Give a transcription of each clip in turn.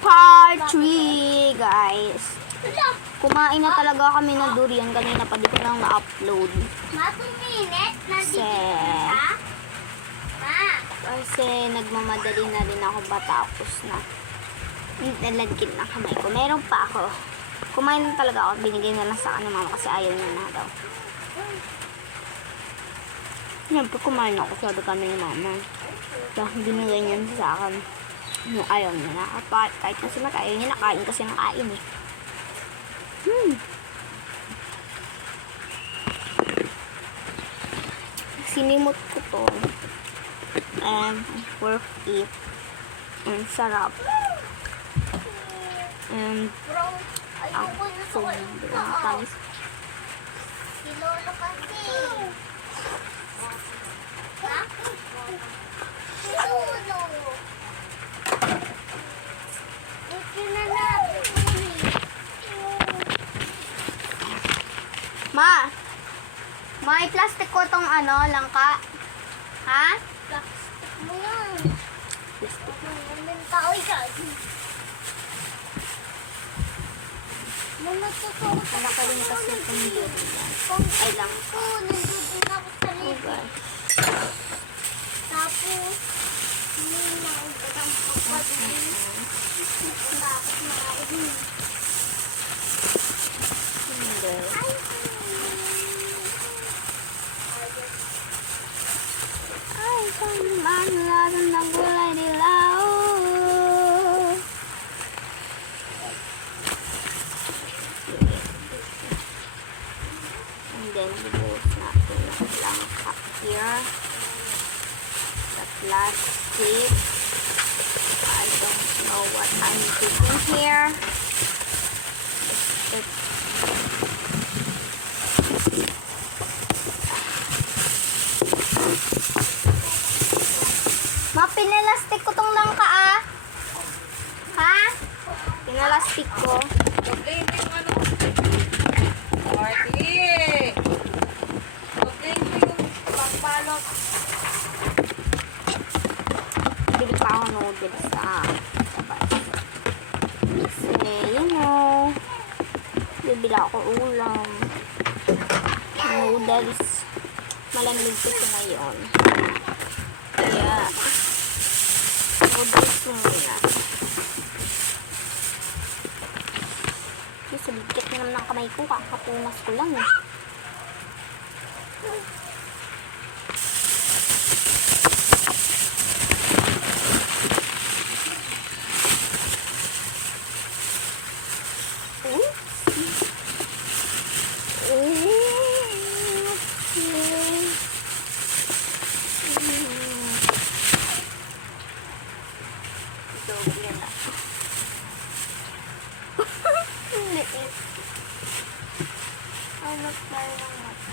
Part 3, guys. Kumain na talaga kami ng durian kanina pa, di ko lang na-upload. Kasi nagmamadali na rin ako, batapos na. Naladkit na kamay ko. Meron pa ako. Kumain na talaga ako, binigay na lang sa akin ng mama kasi ayaw niya na daw. Siyempre kumain ako, sabi kami ni mama. So, binigay niya sa akin. Yung ayaw niya na. Kahit na si Mata, ayaw niya na, kain kasi nakain eh. Sinimot ko to. And worth it. And sarap. And ang sobrang tamis. Silolo kasi. Ha? Silolo. Ito na natin. May plastic ko tong langka. Ha? Plastic mo yan. Plastic mo yan. May tao yan. Totoo. Nakalim kasi itong durian. Ay lang. Nandun ako sa libre. Tapos, may naugutang pagpadun. Bakit na ako din? Hindi. Ay, saan naman ng gulay dilaw. And then, bubuhos natin ng langka here. The plastic. I don't know what I'm putting here. Pinalastik ko tong langka Ha? Pinalastik ko. Pag-play mo yung Party! Pag-play mo yung pangbalot. Bili pa ako noodles sa labas. Kasi, bibili ako ulam. Noodles. Malamig kasi ngayon. Kaya, noodles muna. Sa bigkit na naman ng kamay ko, kakapunas ko lang eh.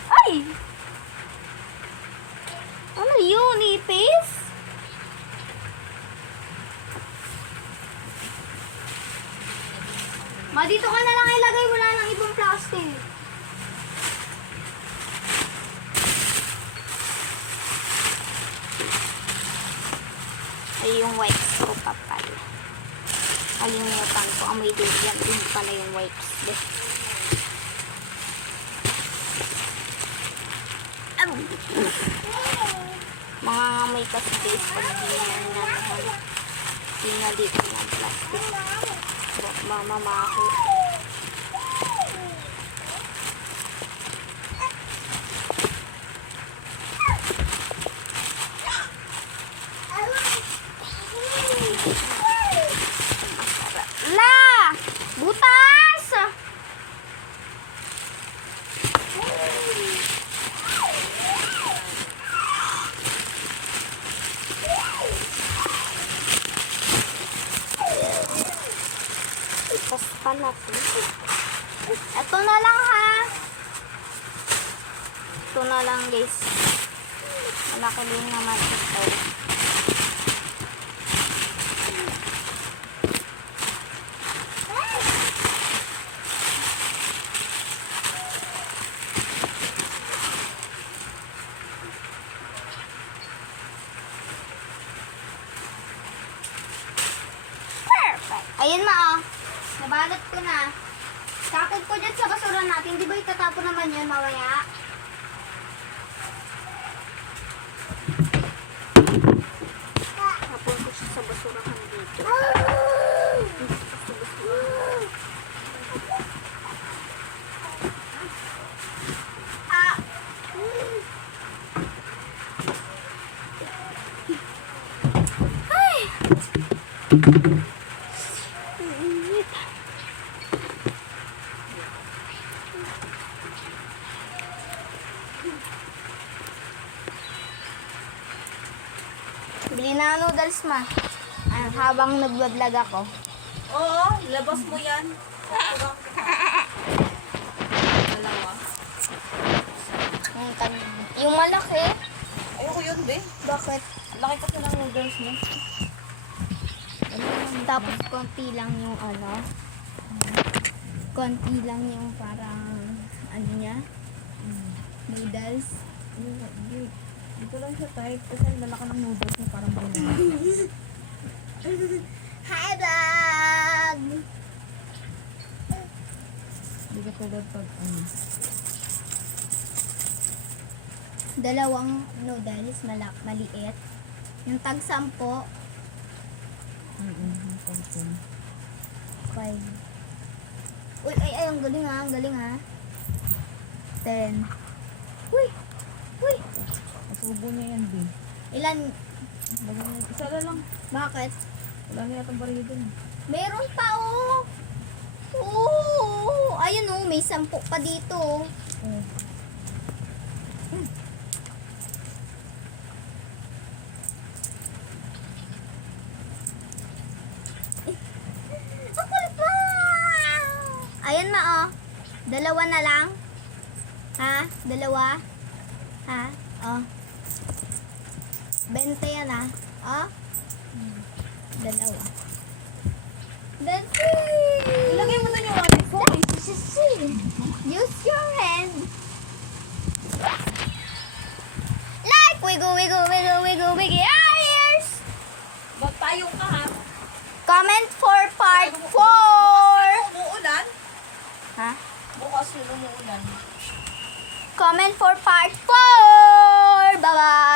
Ay! Ano yun? Ipis? Dito ka na lang ilagay. Wala nang ibang plastic. Ay, yung wipes ko pa pala. Kalimutan ko. Amoy durian. Hindi pala yung wipes. Mga amoy kasi guys. Pag pinalit ng plastic. Mamamako. La! Butas! Ipas pala po. Ito na lang ha. Ito na lang guys. Malaki din naman ito. Perfect. Ayun na, oh. Nabalot ko na. Sakot ko dyan sa basura natin. Di ba itatapon naman yun mamaya? Tapon ko siya sa basurahan dito. Sa basurahan. Ah! Ay! Ang init. Bili na noodles ma. Habang nag-vlog ako. Oo, labas mo yan. Dalawa. Yung malaki. Ayoko yun, be. Bakit? Laki kasi ng noodles mo. Tapos konti lang yung ano. Konti lang yung parang ano niya. Noodles. Dito lang siya type kasi lalaki ng noodles mo parang banana. Hi vlog! Hindi ka tulad pag Dalawang noodles maliit. Yung tag 10. 5. Uy, ay, ang galing ha, ang galing ha. 10. Uy! Uy! Masubo niya yan, be. Ilan? Isa na lang. Bakit? Wala na yatang bariyo dun. Meron pa oh! Oh! Ayun oh, may 10 pa dito oh. Oh. Ang kulit mo! Ayun ma oh. Dalawa na lang. Ha? Dalawa? Ha? Oh. 20 yan ah. Oh. Dalawa. That's it! Ilagay mo na yung wallet ko. Use your hand. Like wiggle, wiggle, wiggle, wiggle, wiggle. Ears! Magpayong ka, ha? Comment for part 4. Umuulan? Ha? Bukas yun umuulan. Comment for part 4. Bye-bye.